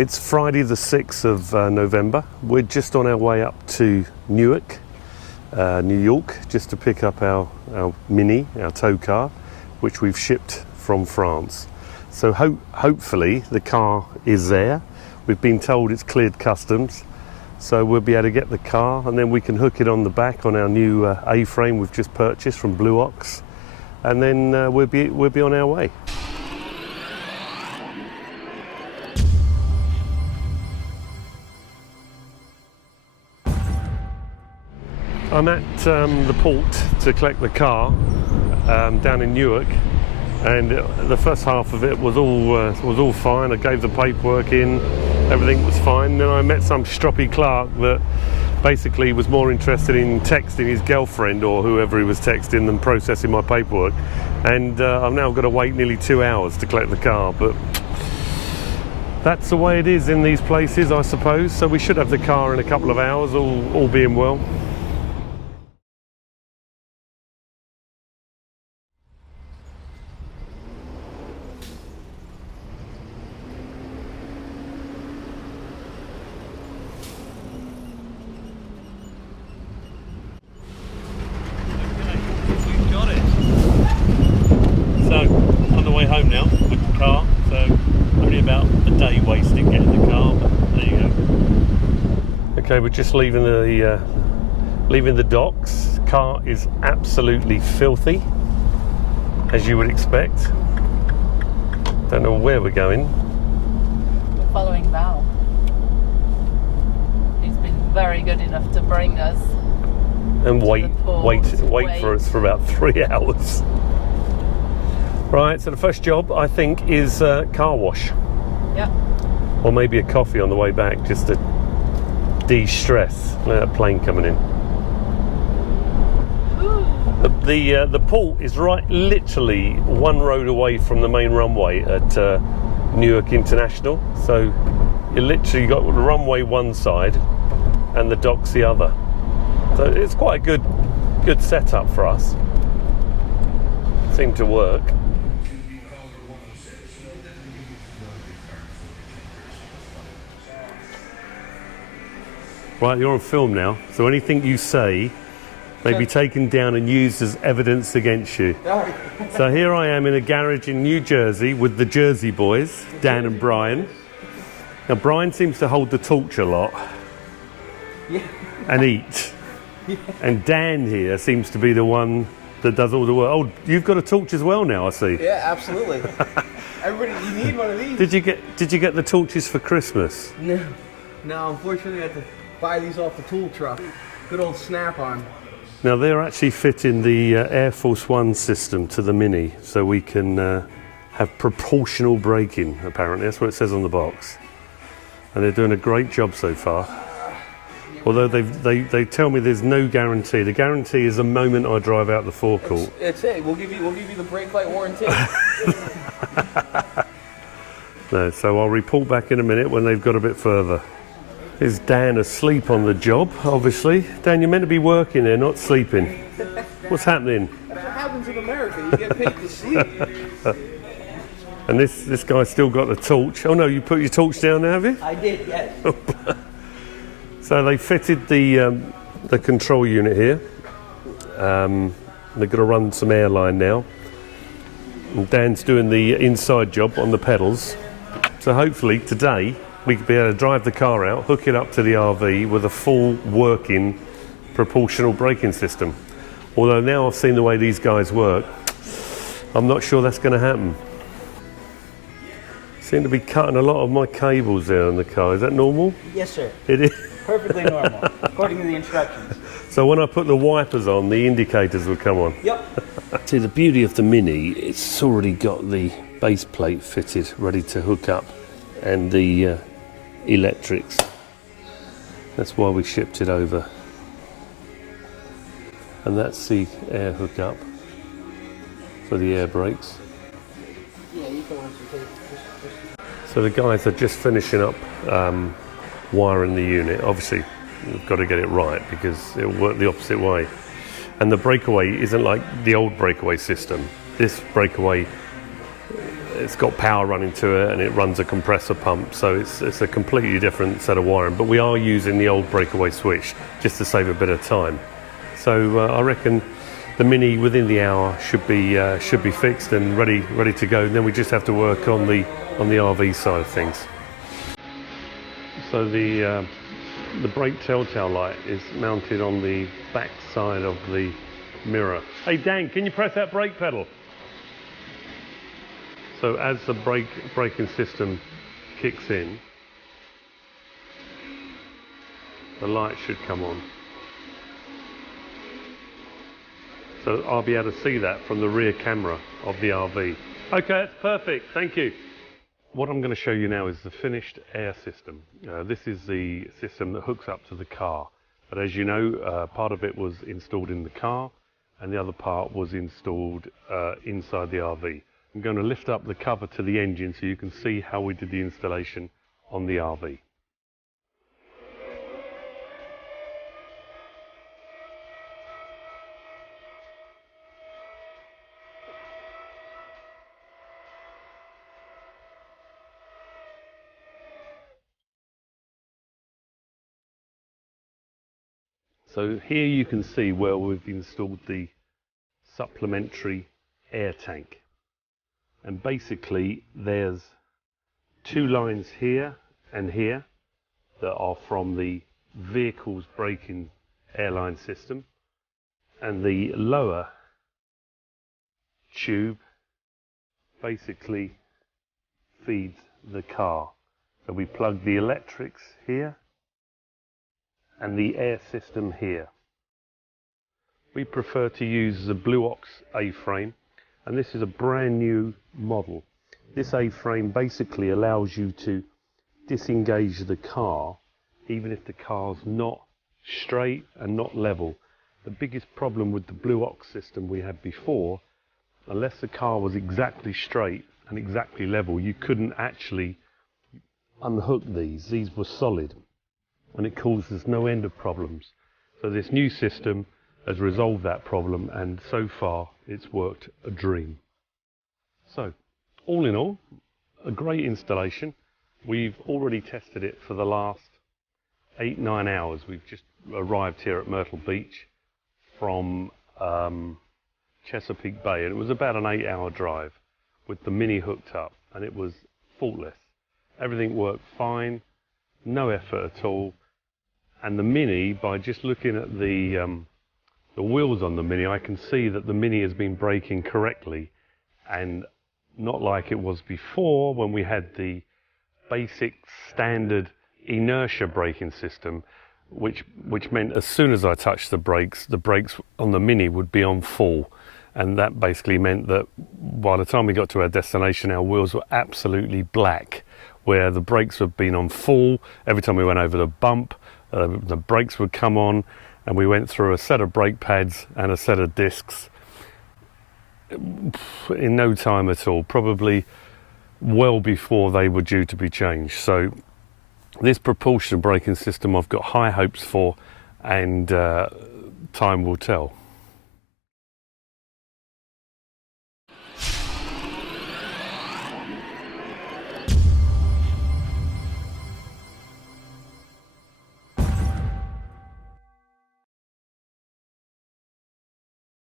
It's Friday the 6th of November. We're just on our way up to Newark, New York, just to pick up our Mini, our tow car, which we've shipped from France. So hopefully the car is there. We've been told it's cleared customs, so we'll be able to get the car and then we can hook it on the back on our new A-frame we've just purchased from Blue Ox, and then we'll be on our way. I'm at the port to collect the car down in Newark, and the first half of it was all fine. I gave the paperwork in, everything was fine. Then I met some stroppy clerk that basically was more interested in texting his girlfriend or whoever he was texting than processing my paperwork. And I've now got to wait nearly 2 hours to collect the car, but that's the way it is in these places, I suppose. So we should have the car in a couple of hours, all being well. Home now with the car, so only about a day wasted getting the car, but there you go. Okay, we're just leaving the docks. Car is absolutely filthy, as you would expect. Don't know where we're going. We're following Val. He's been very good enough to bring us and wait for us for about 3 hours. Right, so the first job, I think, is car wash. Yeah. Or maybe a coffee on the way back, just to de-stress. Look at that plane coming in. The port is literally one road away from the main runway at Newark International. So you literally got the runway one side and the docks the other. So it's quite a good setup for us. Seemed to work. Right, you're on film now, so anything you say may be taken down and used as evidence against you. So here I am in a garage in New Jersey with the Jersey boys, Dan and Brian. Now Brian seems to hold the torch a lot and eat. And Dan here seems to be the one that does all the work. Oh, you've got a torch as well now, I see. Yeah, absolutely. Everybody, you need one of these. Did you get the torches for Christmas? No, unfortunately I had to buy these off the tool truck. Good old Snap-on. Now they're actually fitting the Air Force One system to the Mini, so we can have proportional braking, apparently. That's what it says on the box. And they're doing a great job so far. Although they tell me there's no guarantee. The guarantee is the moment I drive out the forecourt. It's it. We'll give you the brake light warranty. No, so I'll report back in a minute when they've got a bit further. Is Dan asleep on the job, obviously? Dan, you're meant to be working there, not sleeping. What's happening? That's what happens in America. You get paid to sleep. And this guy's still got the torch. Oh no, you put your torch down now, have you? I did, yes. So they fitted the control unit here. They're going to run some airline now. And Dan's doing the inside job on the pedals. So hopefully today we could be able to drive the car out, hook it up to the RV with a full working proportional braking system. Although now I've seen the way these guys work, I'm not sure that's going to happen. Seem to be cutting a lot of my cables there on the car. Is that normal? Yes, sir. It is. Perfectly normal, according to the instructions. So when I put the wipers on, the indicators will come on? Yep. See, the beauty of the Mini, it's already got the base plate fitted, ready to hook up, and the electrics. That's why we shipped it over. And that's the air hookup for the air brakes. Yeah, you can want to take. So the guys are just finishing up wiring the unit. Obviously, we've got to get it right because it'll work the opposite way. And the breakaway isn't like the old breakaway system. This breakaway it's got power running to it, and it runs a compressor pump, so it's a completely different set of wiring. But we are using the old breakaway switch just to save a bit of time. So I reckon the Mini within the hour should be fixed and ready to go. And then we just have to work on the RV side of things. So the brake telltale light is mounted on the back side of the mirror. Hey Dan, can you press that brake pedal? So as the braking system kicks in, the light should come on. So I'll be able to see that from the rear camera of the RV. Okay, that's perfect, thank you. What I'm going to show you now is the finished air system. This is the system that hooks up to the car. But as you know, part of it was installed in the car and the other part was installed inside the RV. I'm going to lift up the cover to the engine so you can see how we did the installation on the RV. So here you can see where we've installed the supplementary air tank. And basically there's two lines here and here that are from the vehicle's braking airline system, and the lower tube basically feeds the car. So we plug the electrics here and the air system here. We prefer to use the Blue Ox A-frame, and this is a brand new model. This A-frame basically allows you to disengage the car even if the car's not straight and not level. The biggest problem with the Blue Ox system we had before, unless the car was exactly straight and exactly level, you couldn't actually unhook these. These were solid and it causes no end of problems. So this new system has resolved that problem, and so far it's worked a dream. So all in all, a great installation. We've already tested it for the last 8-9 hours. We've just arrived here at Myrtle Beach from Chesapeake Bay, and it was about an 8-hour drive with the Mini hooked up, and it was faultless. Everything worked fine, no effort at all. And the Mini, by just looking at the wheels on the Mini, I can see that the Mini has been braking correctly, and not like it was before when we had the basic standard inertia braking system, which meant as soon as I touched the brakes on the Mini would be on full, and that basically meant that by the time we got to our destination, our wheels were absolutely black, where the brakes had been on full. Every time we went over the bump, the brakes would come on, and we went through a set of brake pads and a set of discs in no time at all, probably well before they were due to be changed. So this propulsion braking system I've got high hopes for, and time will tell.